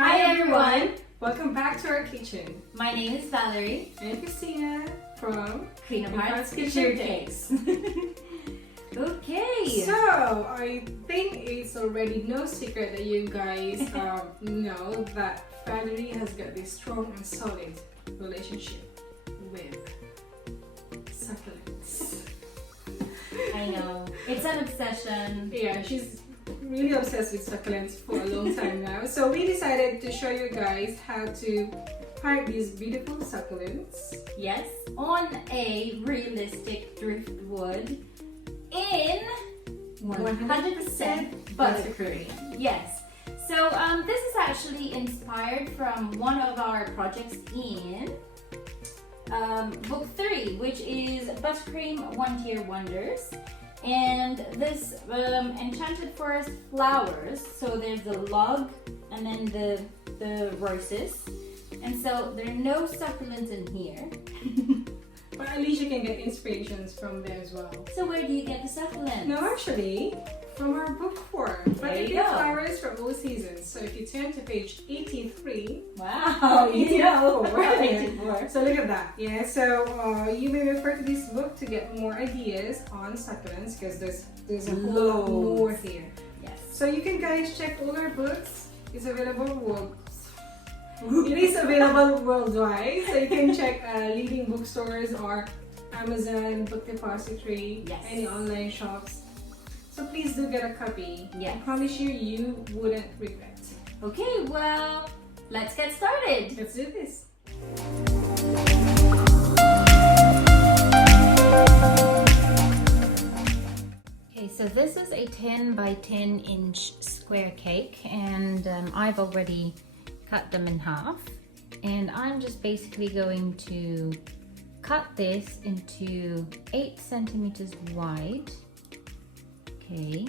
Hi everyone! Welcome back to our kitchen. My name is Valerie And Christina from Queen of Hearts Kitchen Cakes. Okay. So, I think it's already no secret that you guys know that Valerie has got this strong and solid relationship with succulents. I know. It's an obsession. Yeah, she's really obsessed with succulents for a long time now. So we decided to show you guys how to pack these beautiful succulents. Yes, on a realistic driftwood in 100% buttercream. Yes. So this is actually inspired from one of our projects in book 3, which is Buttercream One Tier Wonders. And this enchanted forest flowers, so there's the log and then the roses, and so there are no succulents in here. But at least you can get inspirations from there as well. So where do you get the succulents? No, actually, from our book 4. But you get flowers for all seasons. So if you turn to page 83. Wow, you know. 84. So look at that. Yeah, so you may refer to this book to get more ideas on succulents because there's a whole lot more here. Yes. So you can guys check all our books. It's available It is available worldwide, so you can check leading bookstores or Amazon, Book Depository, any online shops. So please do get a copy. Yes. I promise you wouldn't regret. Okay, well, let's get started. Let's do this. Okay, so this is a 10 by 10 inch square cake, and I've already cut them in half, and I'm just basically going to cut this into 8 centimeters wide. Okay.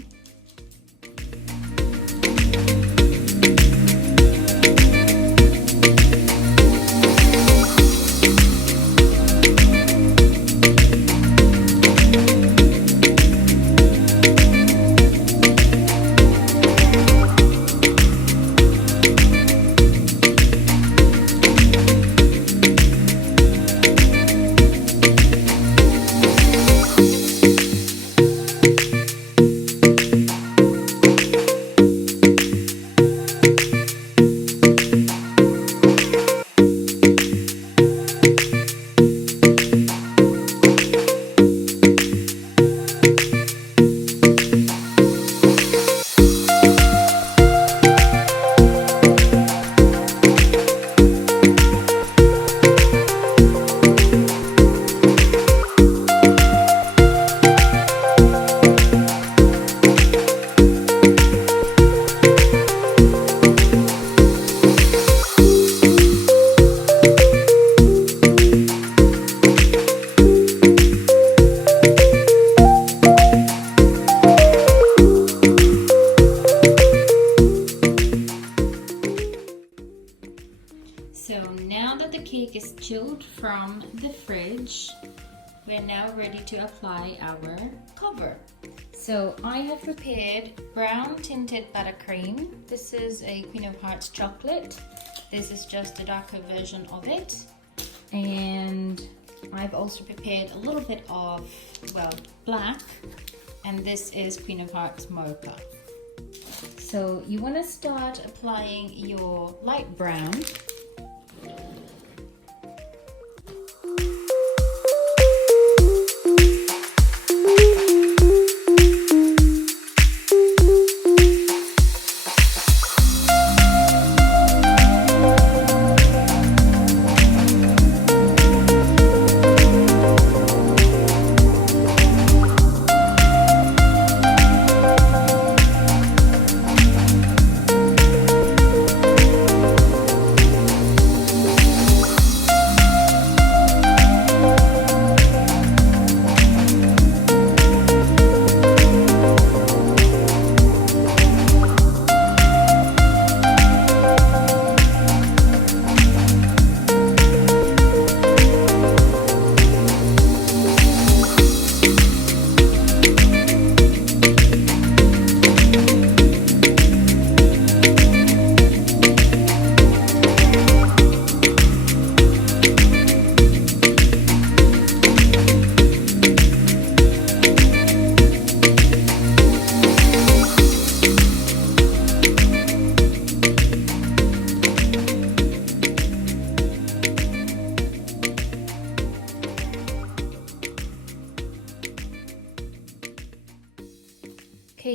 So now that the cake is chilled from the fridge, we're now ready to apply our cover. So I have prepared brown tinted buttercream. This is a Queen of Hearts chocolate. This is just a darker version of it. And I've also prepared a little bit of, well, black. And this is Queen of Hearts mocha. So you want to start applying your light brown.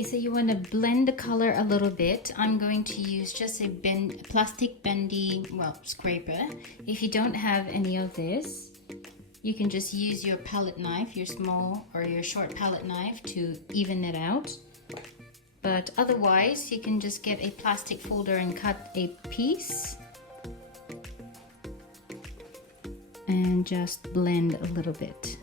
so you want to blend the color a little bit. I'm going to use just a plastic bendy, well, scraper. If you don't have any of this, you can just use your palette knife, your small or your short palette knife to even it out. But otherwise, you can just get a plastic folder and cut a piece and just blend a little bit.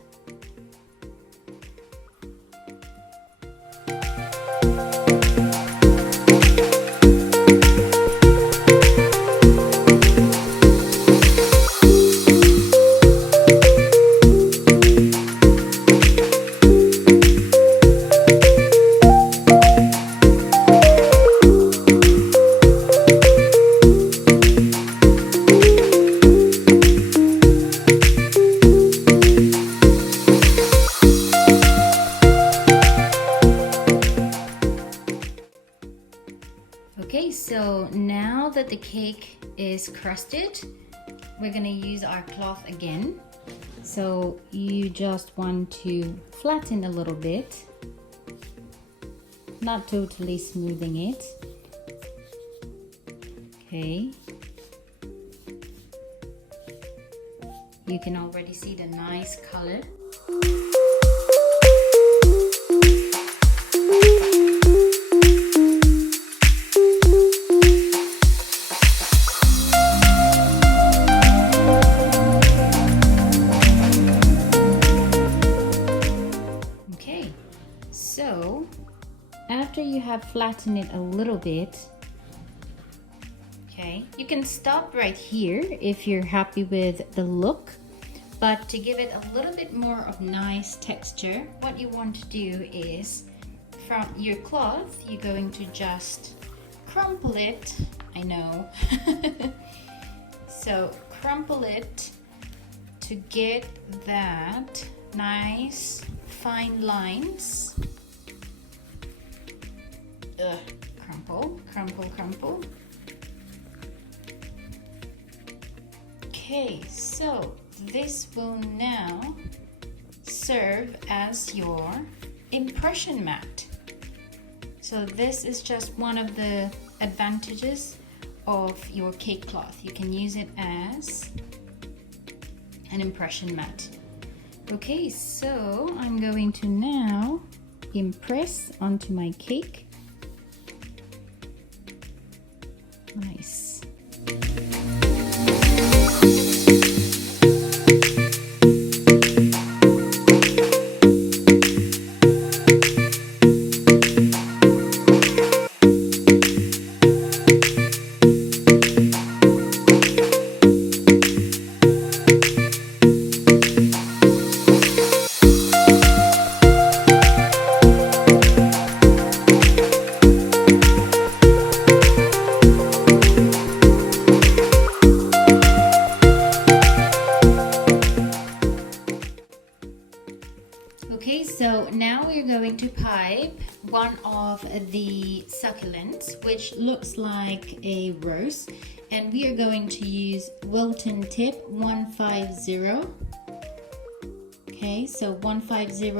Okay, so now that the cake is crusted, we're gonna use our cloth again. So you just want to flatten a little bit, not totally smoothing it. Okay. You can already see the nice color. So after you have flattened it a little bit, okay, you can stop right here if you're happy with the look, but to give it a little bit more of nice texture, what you want to do is from your cloth, you're going to just crumple it. I know. So crumple it to get that nice fine lines. Crumple, crumple, crumple. Okay, so this will now serve as your impression mat. So this is just one of the advantages of your cake cloth. You can use it as an impression mat. Okay, so I'm going to now impress onto my cake. Nice. Okay, so now we're going to pipe one of the succulents, which looks like a rose, and we are going to use Wilton Tip 150. Okay, so 150,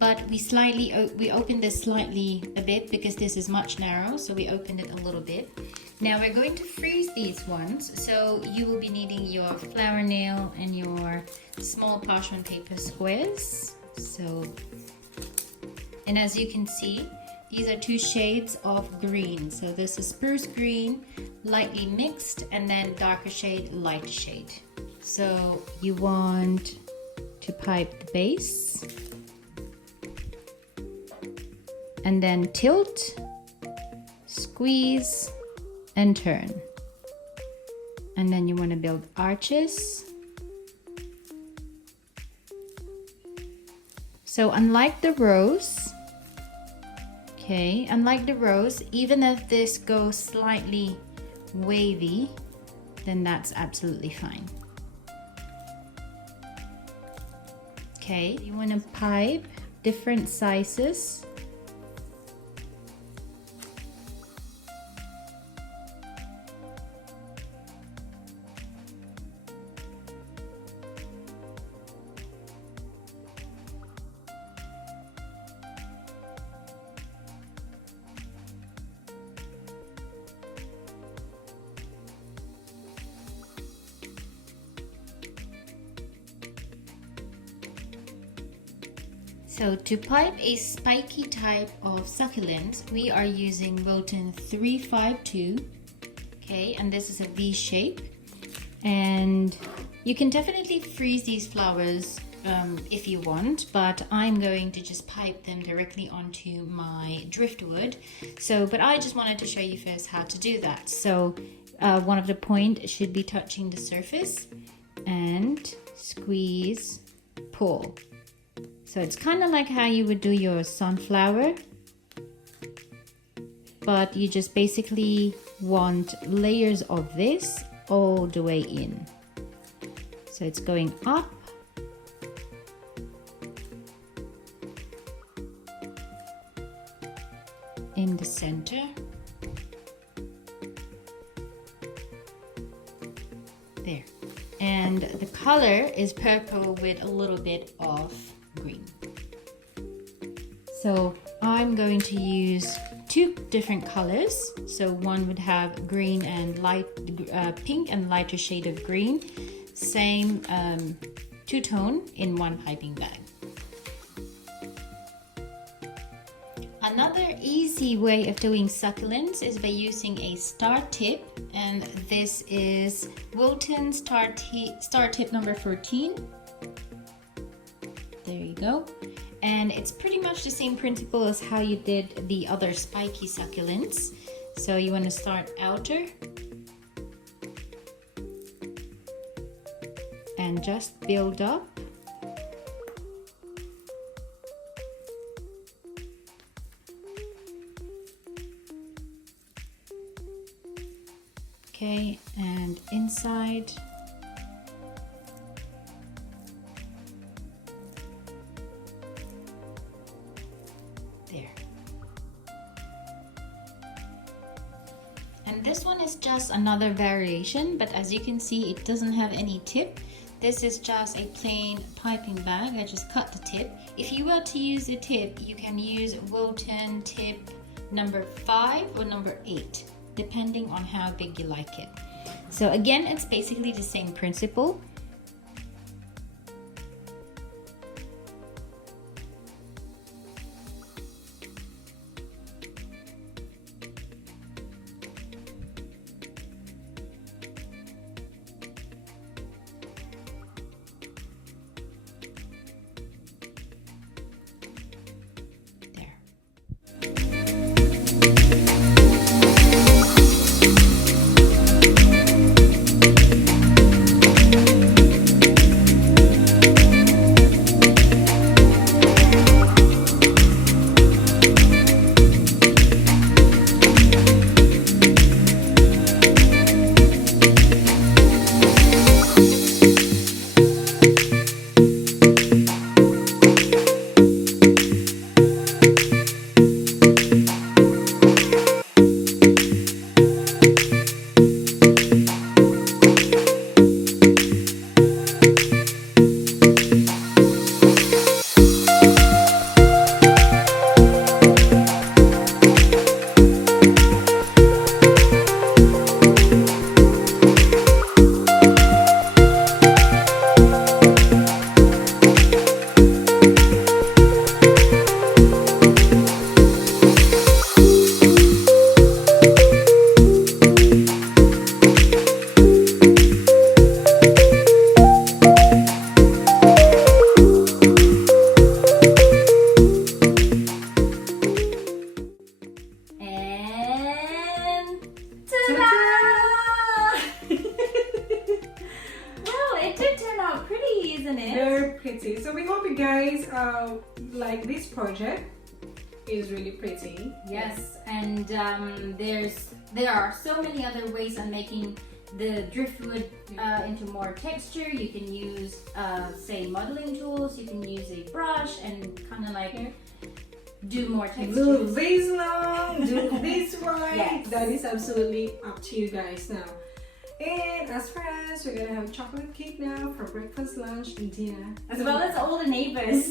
but we opened this slightly a bit because this is much narrow, so we opened it a little bit. Now we're going to freeze these ones, so you will be needing your flower nail and your small parchment paper squares. So, and as you can see, these are two shades of green. So this is spruce green, lightly mixed, and then darker shade, lighter shade. So you want to pipe the base and then tilt, squeeze, and turn. And then you want to build arches. So unlike the rose, even if this goes slightly wavy, then that's absolutely fine. Okay, you want to pipe different sizes. So to pipe a spiky type of succulent, we are using Wilton 352. Okay, and this is a V shape. And you can definitely freeze these flowers if you want, but I'm going to just pipe them directly onto my driftwood. But I just wanted to show you first how to do that. So one of the points should be touching the surface, and squeeze, pull. So it's kind of like how you would do your sunflower, but you just basically want layers of this all the way in. So it's going up, in the center, there, and the color is purple with a little bit of green. So I'm going to use two different colors. So one would have green and light pink and lighter shade of green, same two-tone in one piping bag. Another easy way of doing succulents is by using a star tip, and this is Wilton star tip number 14. There you go. And it's pretty much the same principle as how you did the other spiky succulents. So you want to start outer and just build up. Okay, and inside. There. And this one is just another variation, but as you can see, it doesn't have any tip. This is just a plain piping bag. I just cut the tip. If you were to use a tip, you can use Wilton tip number 5 or number 8. Depending on how big you like it. So again, it's basically the same principle. So we hope you guys like this project. It's really pretty. Yes, and there are so many other ways of making the driftwood into more texture. You can use say modeling tools. You can use a brush and kind of like do more texture. Do this long, do this right. Yes. That is absolutely up to you guys now. And as for us, we're gonna have chocolate cake now for breakfast, lunch, and dinner. As well as all the neighbors.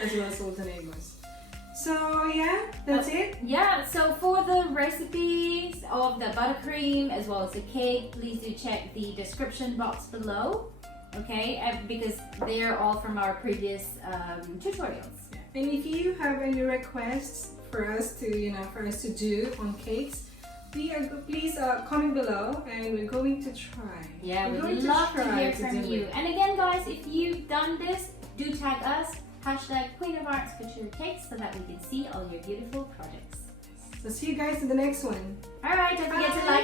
As well as all the neighbors. So yeah, that's it. Yeah, so for the recipes of the buttercream as well as the cake, please do check the description box below. okay? Because they are all from our previous tutorials. And if you have any requests for us to, do on cakes, please comment below, and we're going to try. Yeah, we'd love to hear from you. And again, guys, if you've done this, do tag us, #Queen of Arts Couture Cakes, so that we can see all your beautiful projects. So see you guys in the next one. Alright, don't forget to like,